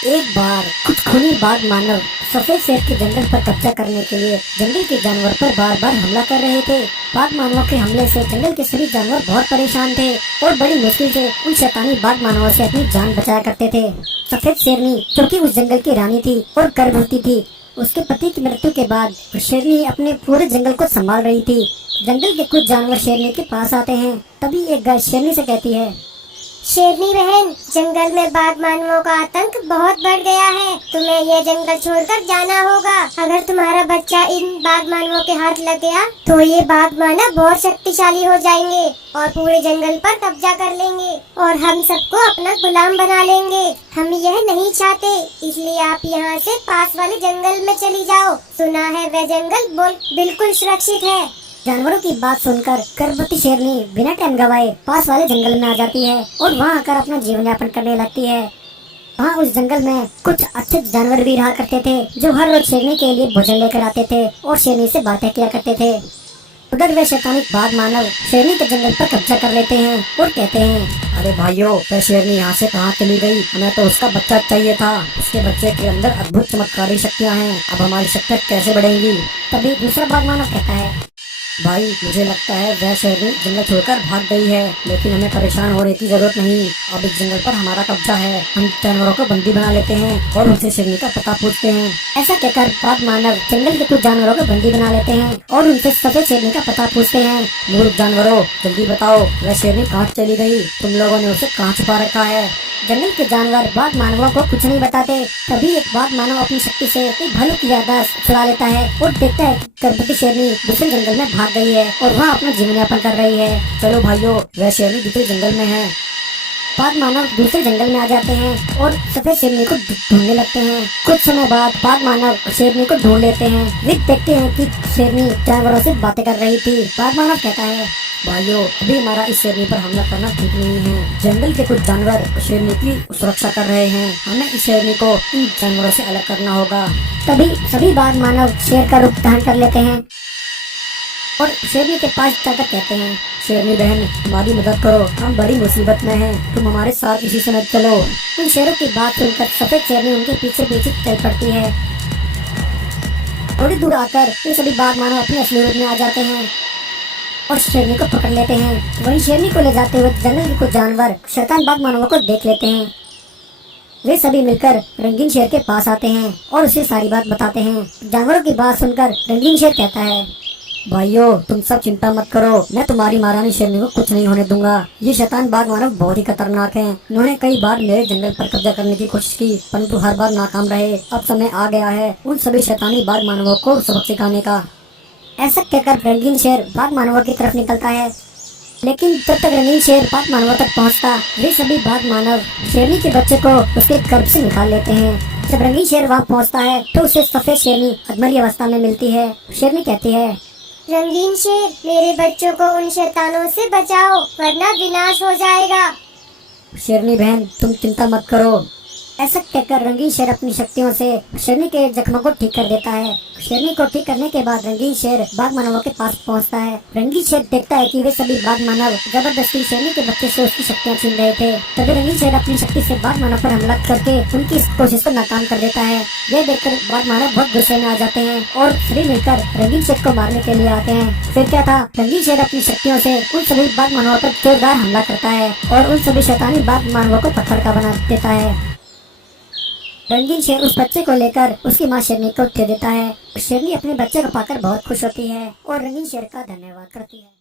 एक बार कुछ खूनी बाघ मानव सफेद शेर के जंगल पर कब्जा करने के लिए जंगल के जानवर पर बार बार हमला कर रहे थे। बाघ मानवों के हमले से जंगल के सभी जानवर बहुत परेशान थे और बड़ी मुश्किल से उन शैतानी बाघ मानवों से अपनी जान बचाया करते थे। सफेद शेरनी, जो कि उस जंगल की रानी थी और गर्भवती थी, उसके पति की मृत्यु के बाद शेरनी अपने पूरे जंगल को संभाल रही थी। जंगल के कुछ जानवर शेरनी के पास आते हैं। तभी एक गाय शेरनी से कहती है, शेरनी बहन, जंगल में बाघ मानवों का आतंक बहुत बढ़ गया है। तुम्हें यह जंगल छोड़कर जाना होगा। अगर तुम्हारा बच्चा इन बाघ मानवों के हाथ लग गया तो ये बाघ मानव बहुत शक्तिशाली हो जाएंगे और पूरे जंगल पर कब्जा कर लेंगे और हम सबको अपना गुलाम बना लेंगे। हम यह नहीं चाहते, इसलिए आप यहाँ से पास वाले जंगल में चली जाओ। सुना है वह जंगल बिल्कुल सुरक्षित है। जानवरों की बात सुनकर गर्भवती शेरनी बिना टाइम गवाए पास वाले जंगल में आ जाती है और वहां आकर अपना जीवन यापन करने लगती है। वहां उस जंगल में कुछ अच्छे जानवर भी रहा करते थे, जो हर रोज शेरनी के लिए भोजन लेकर आते थे और शेरनी से बातें किया करते थे। उधर वे शैतानी बाघ मानव शेरनी के जंगल पर कब्जा कर लेते हैं और कहते हैं, अरे भाइयों, वह शेरनी यहाँ से कहाँ चली गई? हमें तो उसका बच्चा चाहिए था। उसके बच्चे के अंदर अद्भुत चमत्कारी शक्तियाँ हैं। अब हमारी शक्तियाँ कैसे बढ़ेंगी? तभी दूसरा बाघ मानव कहता है, भाई, मुझे लगता है वह शेरनी जंगल छोड़कर भाग गई है, लेकिन हमें परेशान होने की जरूरत नहीं। अब इस जंगल पर हमारा कब्जा है। हम जानवरों को बंदी बना लेते हैं और उनसे शेरनी का पता पूछते हैं। ऐसा कहकर बाघ मानव जंगल के कुछ जानवरों को बंदी बना लेते हैं और उनसे सफेद शेरनी का पता पूछते हैं। मूर्ख जानवरों, जल्दी बताओ, वह शेरनी कहाँ चली गई? तुम लोगों ने उसे कहाँ छुपा रखा है? जंगल के जानवर बाघ मानवों को कुछ नहीं बताते। तभी एक बाघ मानव अपनी शक्ति से एक भालू की याददाश्त चुरा लेता है और देखता है कि गर्भवती शेरनी दूसरे जंगल में भाग गई है और वहाँ अपना जीवन यापन कर रही है। चलो भाइयों, वह शेरनी दूसरे जंगल में है। बाघ मानव दूसरे जंगल में आ जाते हैं और सफेद शेरनी को ढूंढने लगते हैं। कुछ समय बाद बाघ मानव शेरनी को ढूंढ लेते हैं। वे देखते हैं कि शेरनी जानवरों से बातें कर रही थी। बाघ मानव कहता है, भाइयों, अभी हमारा इस शेरनी पर हमला करना ठीक नहीं है। जंगल के कुछ जानवर शेरनी की सुरक्षा कर रहे हैं। हमें इस शेरनी को इन जानवरों से अलग करना होगा। तभी सभी बाघ मानव शेर का रूप धारण कर लेते हैं और शेरनी के पास जाकर कहते हैं, शेरनी बहन, हमारी मदद करो, हम बड़ी मुसीबत में हैं। तुम हमारे साथ इसी समय चलो। उन शेरों की बात सुनकर सफेद शेरनी उनके पीछे पीछे चल पड़ती है। थोड़ी दूर आकर ये सभी बाघ मानव अपने असली रूप में आ जाते हैं और शेरनी को पकड़ लेते हैं। वहीं शेरनी को ले जाते हुए जंगल के कुछ जानवर शैतान बाघ मानवों को देख लेते हैं। वे सभी मिलकर रंगीन शेर के पास आते हैं और उसे सारी बात बताते हैं। जानवरों की बात सुनकर रंगीन शेर कहता है, भाइयों, तुम सब चिंता मत करो, मैं तुम्हारी महारानी शेरनी को कुछ नहीं होने दूंगा। ये शैतान बाघ मानव बहुत ही खतरनाक हैं। उन्होंने कई बार मेरे जंगल पर कब्जा करने की कोशिश की, परंतु हर बार नाकाम रहे। अब समय आ गया है उन सभी शैतानी बाघ मानवों को सबक सिखाने का। ऐसा कहकर रंगीन शेर बाघ मानवों की तरफ निकलता है, लेकिन जब तक रंगीन शेर बाघ मानवों तक पहुंचता, वे सभी बाघ मानव शेरनी के बच्चे को उसके गर्भ से निकाल लेते हैं। जब रंगीन शेर वहां पहुंचता है तो उसे सफेद शेरनी अधमरी अवस्था में मिलती है। शेरनी कहती है, रंगीन शेर, मेरे बच्चों को उन शैतानों से बचाओ, वरना विनाश हो जाएगा। शेरनी बहन, तुम चिंता मत करो। ऐसा कहकर रंगीन शेर अपनी शक्तियों से शेरनी के जख्मों को ठीक कर देता है। शेरनी को ठीक करने के बाद रंगीन शेर बाघ मानवों के पास पहुंचता है। रंगीन शेर देखता है कि वे सभी बाघ मानव जबरदस्ती शेरनी के बच्चे से उसकी शक्तियां छीन रहे थे। तभी रंगीन शेर अपनी शक्ति से बाघ मानव पर हमला करके उनकी इस कोशिश को नाकाम कर देता है। यह देखकर बाघ मानव बहुत गुस्से में आ जाते हैं और सभी मिलकर रंगीन शेर को मारने के लिए आते हैं। फिर क्या था, रंगीन शेर अपनी शक्तियों से उन सभी बाघ मानवों पर जोरदार हमला करता है और उन सभी शैतानी बाघ मानवों को पत्थर का बना देता है। रंगीन शेर उस बच्चे को लेकर उसकी माँ शेरनी को दे देता है। शेरनी अपने बच्चे को पाकर बहुत खुश होती है और रंगीन शेर का धन्यवाद करती है।